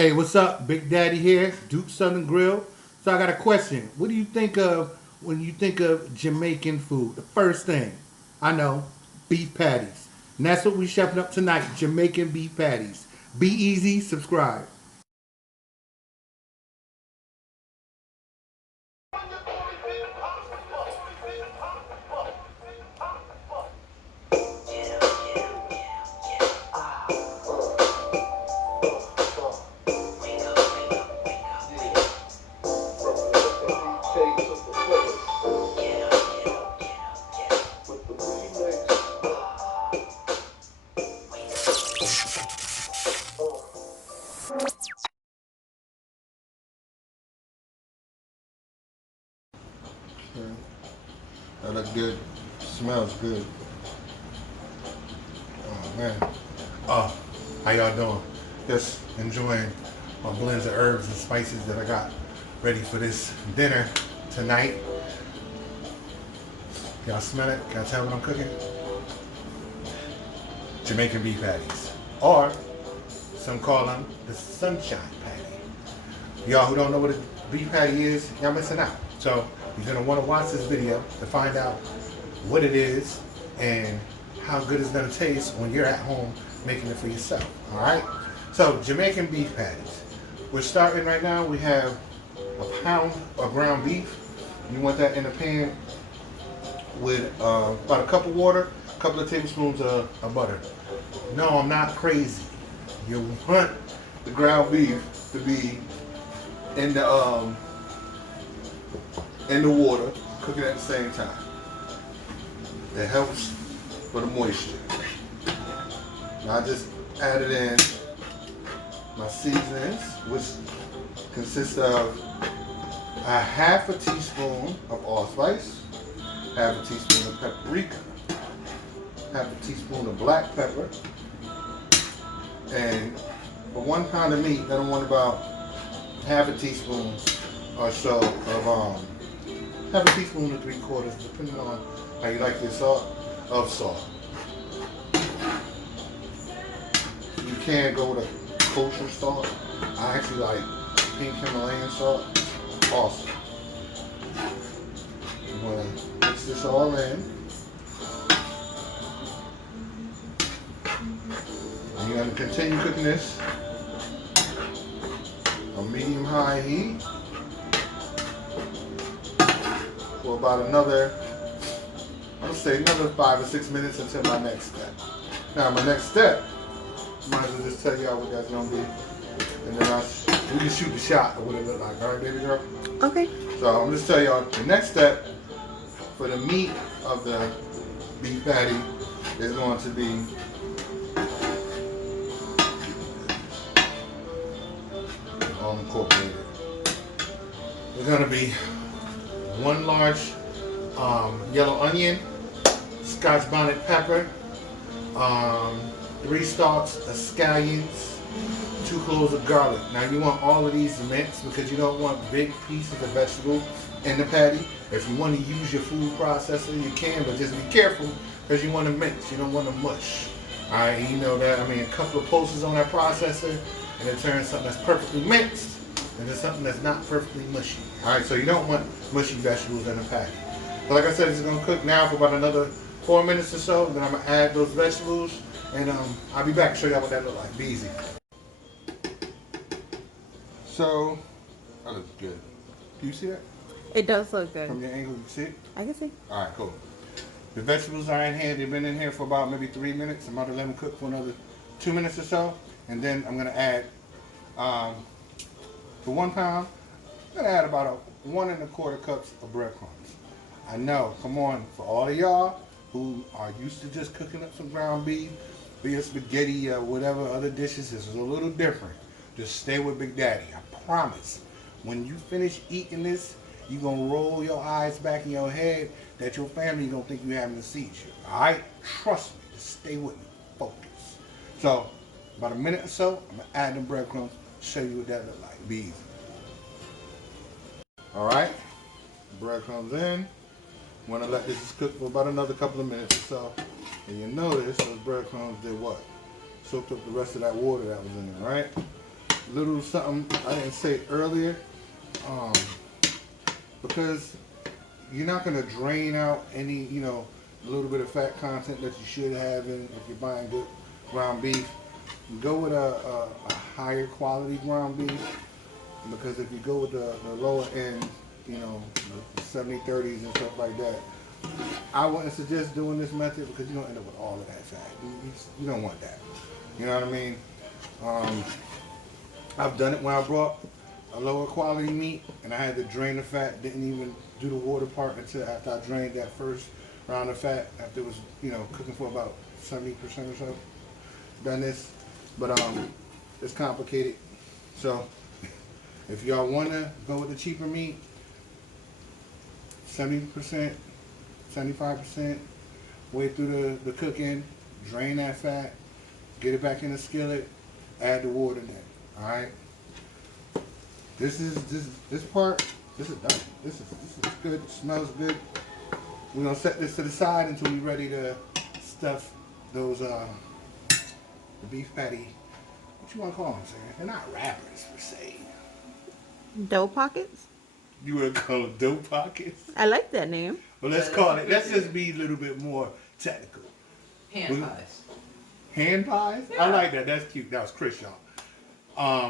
Hey, what's up? Big Daddy here, Duke Southern Grill. So I got a question. What do you think of when you think of Jamaican food? The first thing, I know, beef patties. And that's what we chefing up tonight, Jamaican beef patties. Be easy, subscribe. Okay. That looks good. Smells good. Oh man. Oh, how y'all doing? Just enjoying my blends of herbs and spices that I got ready for this dinner tonight. Y'all smell it? Can I tell what I'm cooking? Jamaican beef patties. Or some call them the sunshine patty. Y'all who don't know what a beef patty is, y'all missing out. So you're gonna want to watch this video to find out what it is and how good it's gonna taste when you're at home making it for yourself. All right. So Jamaican beef patties. We're starting right now. We have a pound of ground beef. You want that in a pan with about a cup of water, a couple of tablespoons of butter. No, I'm not crazy. You want the ground beef to be in the water, cooking at the same time. It helps for the moisture. Now I just added in my seasonings, which consists of a half a teaspoon of allspice, half a teaspoon of paprika, half a teaspoon of black pepper, and for 1 pound of meat, I don't want about half a teaspoon or so of half a teaspoon to 3/4, depending on how you like your salt, of salt. You can go with a kosher salt. I actually like pink Himalayan salt. Awesome. I'm gonna mix this all in. And you're gonna continue cooking this on medium-high heat for about another, I'm gonna say another 5 or 6 minutes until my next step. Now my next step, might as well just tell y'all what that's gonna be, and then we can shoot the shot of what it look like. All right, baby girl. Okay. So I'm just tell y'all the next step for the meat of the beef patty is going to be all incorporated. It's gonna be 1 large yellow onion, Scotch bonnet pepper, 3 stalks of scallions, 2 cloves of garlic. Now you want all of these minced because you don't want big pieces of vegetable in the patty. If you want to use your food processor, you can, but just be careful because you want to mince. You don't want to mush. All right, you know that. I mean, a couple of pulses on that processor, and it turns something that's perfectly minced into something that's not perfectly mushy. All right, so you don't want mushy vegetables in a patty. So like I said, it's gonna cook now for about another 4 minutes or so. Then I'm gonna add those vegetables, and I'll be back to show y'all what that look like. Be easy. So that looks good. Do you see that? It does look good. From your angle, you see it? I can see. All right, cool. The vegetables are in here. They've been in here for about maybe 3 minutes. I'm about to let them cook for another 2 minutes or so, and then I'm gonna add for 1 pound. I'm gonna add about 1 1/4 cups of breadcrumbs. I know, come on, for all of y'all who are used to just cooking up some ground beef, be it spaghetti or whatever other dishes, this is a little different. Just stay with Big Daddy. I promise. When you finish eating this, you're gonna roll your eyes back in your head that your family gonna think you having a seizure. Alright? Trust me. Just stay with me. Focus. So, about a minute or so, I'm gonna add the breadcrumbs, show you what that look like. Be easy. Alright, breadcrumbs in. Want to let this cook for about another couple of minutes or so. And you notice those breadcrumbs did what? Soaked up the rest of that water that was in there, right? little something I didn't say earlier, um, because you're not gonna drain out any, little bit of fat content that you should have in if you're buying good ground beef. Go with a higher quality ground beef, because if you go with the lower end, the 70/30s and stuff like that, I wouldn't suggest doing this method because you're gonna end up with all of that fat. You don't want that. You know what I mean? I've done it when I brought a lower quality meat and I had to drain the fat. Didn't even do the water part until after I drained that first round of fat. After it was, cooking for about 70% or so. Done this, but it's complicated. So if y'all wanna go with the cheaper meat, 70%, 75%, way through the cooking, drain that fat, get it back in the skillet, add the water in. All right. This part. This is done. This is good. It smells good. We're gonna set this to the side until we're ready to stuff those the beef patty. What you wanna call them, Sarah? They're not wrappers per se. Dough pockets? You would call them dough pockets? I like that name. Well, let's call it. Let's just be a little bit more technical. Hand pies. Hand pies? Yeah. I like that. That's cute. That was Chris, y'all.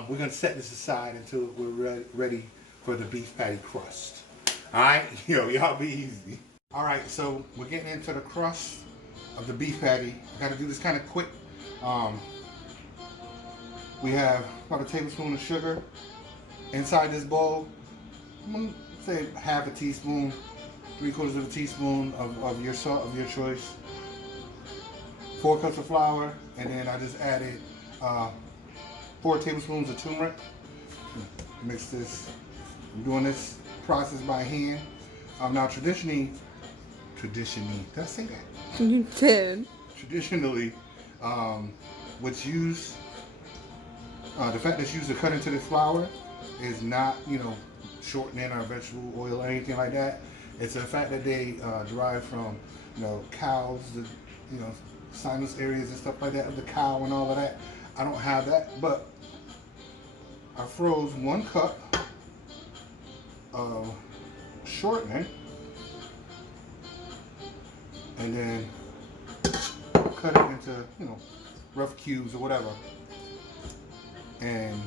We're gonna set this aside until we're ready for the beef patty crust. All right, y'all be easy. All right, so we're getting into the crust of the beef patty. I got to do this kind of quick. We have about a tablespoon of sugar inside this bowl. I'm gonna say half a teaspoon, 3/4 of a teaspoon of your salt of your choice. 4 cups of flour, and then I just added 4 tablespoons of turmeric. Mix this. I'm doing this process by hand. Now traditionally, did I say that? You did. Traditionally, what's used, the fat that's used to cut into this flour is not, shortening or vegetable oil or anything like that. It's a fat that they derive from, cows, the, sinus areas and stuff like that of the cow and all of that. I don't have that, but I froze 1 cup of shortening and then cut it into, rough cubes or whatever. And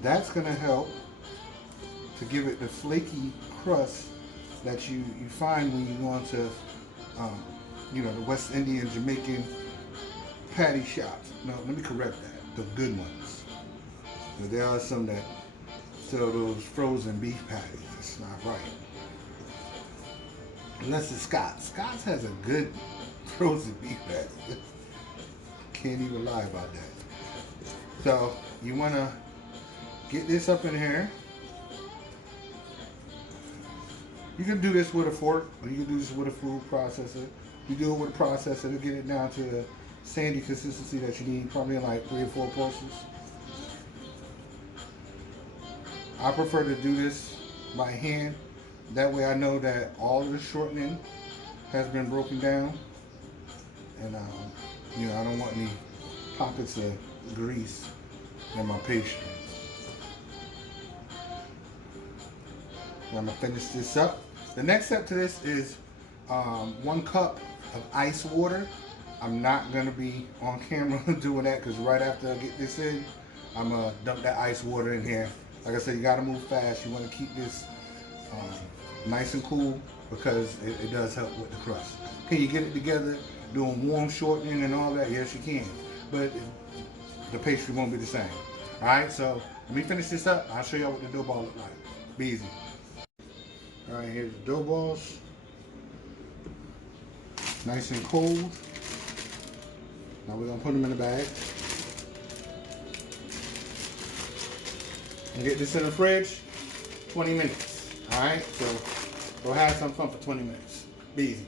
that's gonna help to give it the flaky crust that you find when you go into, the West Indian, Jamaican patty shops. No, let me correct that. The good ones. There are some that sell those frozen beef patties. That's not right. Unless it's Scott's. Scott's has a good frozen beef patty. Can't even lie about that. So you want to get this up in here. You can do this with a fork, or you can do this with a food processor. You do it with a processor to get it down to the sandy consistency that you need, probably in like 3 or 4 portions. I prefer to do this by hand. That way I know that all of the shortening has been broken down. And I don't want any pockets of grease in my pastry. I'm gonna finish this up. The next step to this is 1 cup of ice water. I'm not gonna be on camera doing that because right after I get this in, I'm gonna dump that ice water in here. Like I said, you gotta move fast. You wanna keep this nice and cool because it does help with the crust. Can you get it together doing warm shortening and all that? Yes, you can. But the pastry won't be the same. All right, so let me finish this up. I'll show y'all what the dough ball look like. Be easy. All right, here's the dough balls. Nice and cold. Now we're gonna put them in the bag. And get this in the fridge, 20 minutes. All right, so we'll have some fun for 20 minutes. Be easy.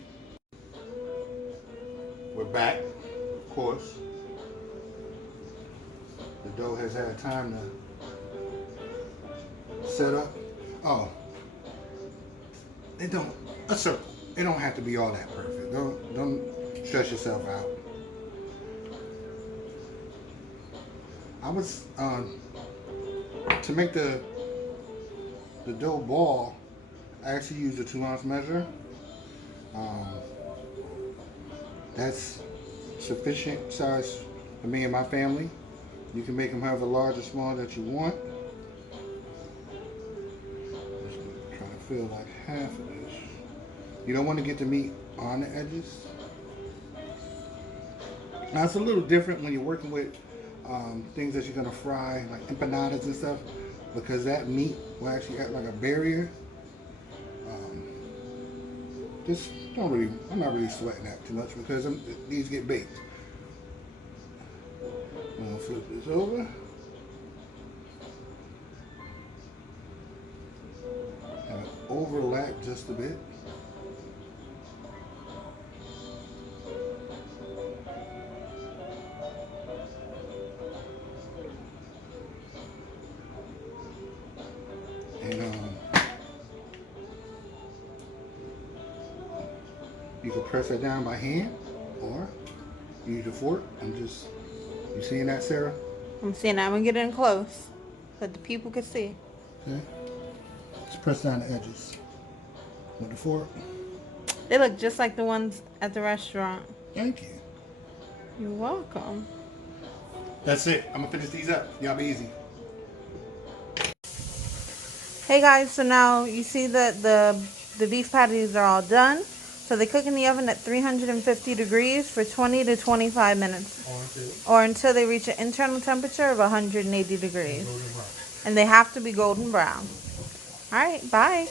We're back, of course. The dough has had time to set up. Oh, a circle. It don't have to be all that perfect. Don't stress yourself out. I was to make the dough ball, I actually use a 2-ounce measure. That's sufficient size for me and my family. You can make them however large or small that you want. Just trying to fill like half of this. You don't want to get the meat on the edges. Now it's a little different when you're working with things that you're gonna fry, like empanadas and stuff, because that meat will actually act like a barrier. Just don't really, I'm not really sweating that too much because these get baked. I'm gonna flip this over. And overlap just a bit. And you can press that down by hand, or use a fork and just, you seeing that, Sarah? I'm seeing that. I'm gonna get in close so the people can see. Okay. Just press down the edges with the fork. They look just like the ones at the restaurant. Thank you. You're welcome. That's it. I'm gonna finish these up. Y'all be easy. Hey guys, so now you see that the beef patties are all done. So they cook in the oven at 350 degrees for 20 to 25 minutes. Or until they reach an internal temperature of 180 degrees. And they have to be golden brown. Alright, bye.